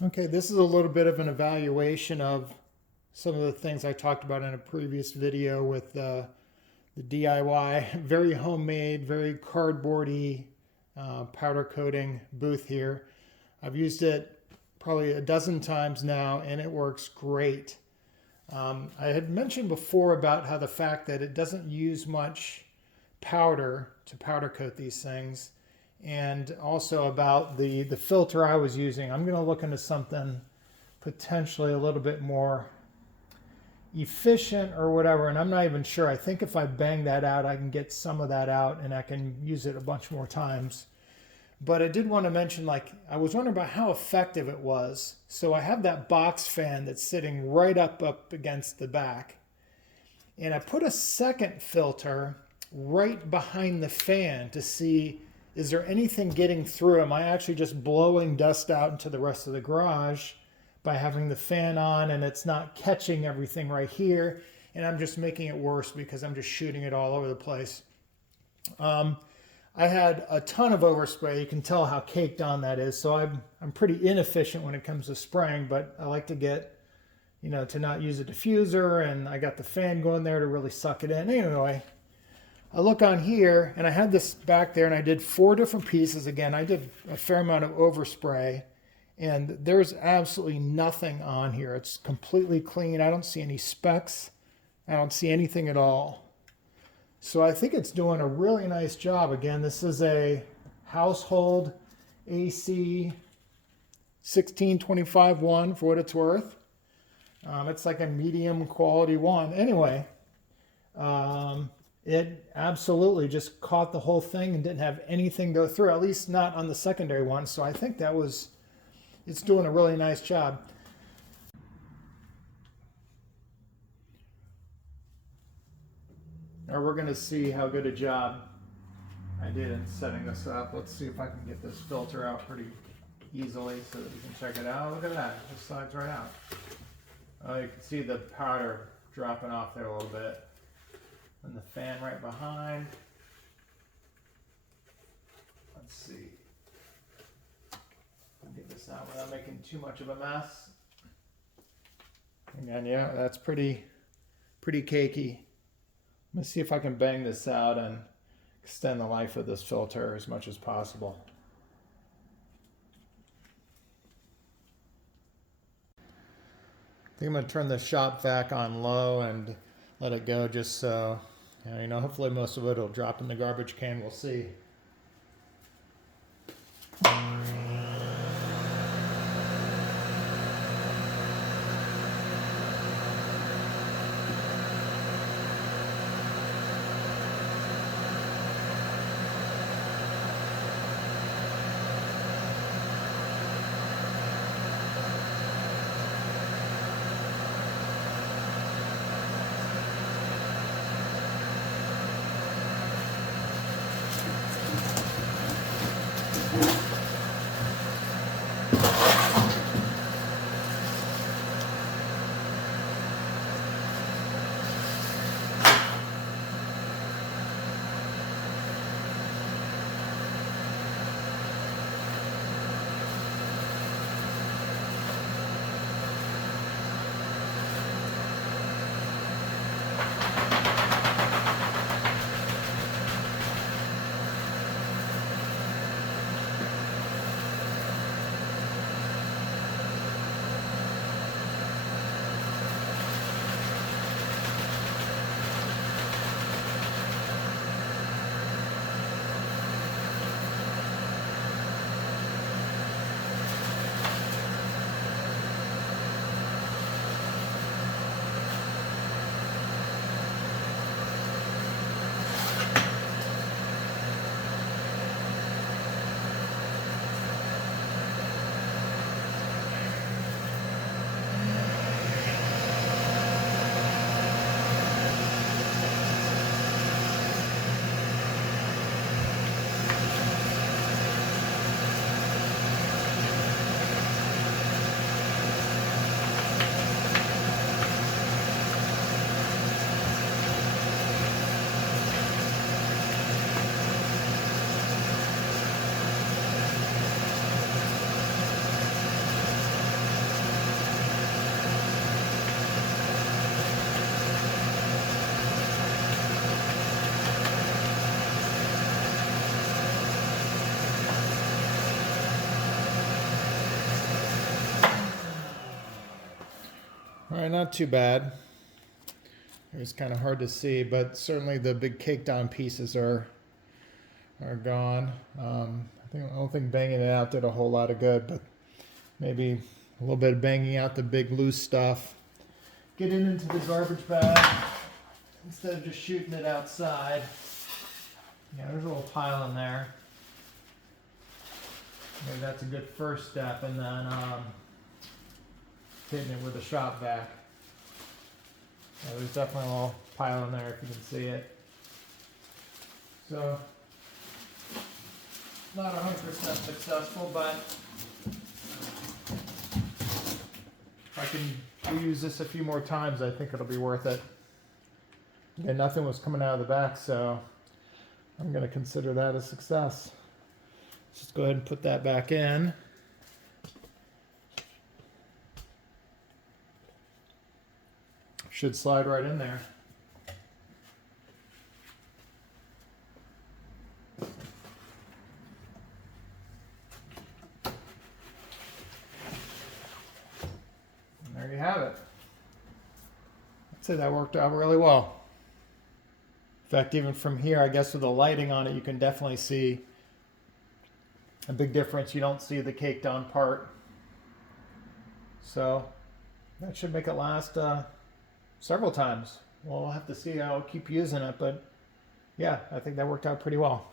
Okay, this is a little bit of an evaluation of some of the things I talked about in a previous video with the DIY, very homemade, very cardboardy powder coating booth here. I've used it probably a dozen times now and it works great. I had mentioned before about how the fact that it doesn't use much powder to powder coat these things, and also about the filter I was using. I'm going to look into something potentially a little bit more efficient or whatever, and I'm not even sure. I think if I bang that out, I can get some of that out and I can use it a bunch more times. But I did want to mention, like, I was wondering about how effective it was. So I have that box fan that's sitting right up against the back. And I put a second filter right behind the fan to see, is there anything getting through? Am I actually just blowing dust out into the rest of the garage by having the fan on and it's not catching everything right here? And I'm just making it worse because I'm just shooting it all over the place. I had a ton of overspray. You can tell how caked on that is. So I'm pretty inefficient when it comes to spraying, but I like to get, to not use a diffuser, and I got the fan going there to really suck it in. Anyway, I look on here and I had this back there and I did 4 different pieces. Again, I did a fair amount of overspray and there's absolutely nothing on here. It's completely clean. I don't see any specks. I don't see anything at all. So I think it's doing a really nice job. Again, this is a household AC 1625 one for what it's worth. It's like a medium quality one. Anyway, it absolutely just caught the whole thing and didn't have anything go through, at least not on the secondary one. So I think it's doing a really nice job. Now we're going to see how good a job I did in setting this up. Let's see if I can get this filter out pretty easily so that we can check it out. Look at that, it just slides right out. You can see the powder dropping off there a little bit. And the fan right behind. Let's see. I'll get this out without making too much of a mess. Again, yeah, that's pretty cakey. Let me see if I can bang this out and extend the life of this filter as much as possible. I think I'm going to turn the shop vac on low and let it go just so, hopefully most of it will drop in the garbage can. We'll see. All right, not too bad. It's kind of hard to see, but certainly the big caked on pieces are gone. I don't think banging it out did a whole lot of good, but maybe a little bit of banging out the big loose stuff. Get it into the garbage bag instead of just shooting it outside. Yeah, there's a little pile in there. Maybe that's a good first step, and then hitting it with a shop vac. Yeah, there's definitely a little pile in there if you can see it. So, not 100% successful, but if I can use this a few more times, I think it'll be worth it. Yeah, nothing was coming out of the back, so I'm going to consider that a success. Let's just go ahead and put that back in. Should slide right in there. And there you have it. I'd say that worked out really well. In fact, even from here, I guess with the lighting on it, you can definitely see a big difference. You don't see the caked on part. So that should make it last several times. We'll have to see how I'll keep using it, but yeah, I think that worked out pretty well.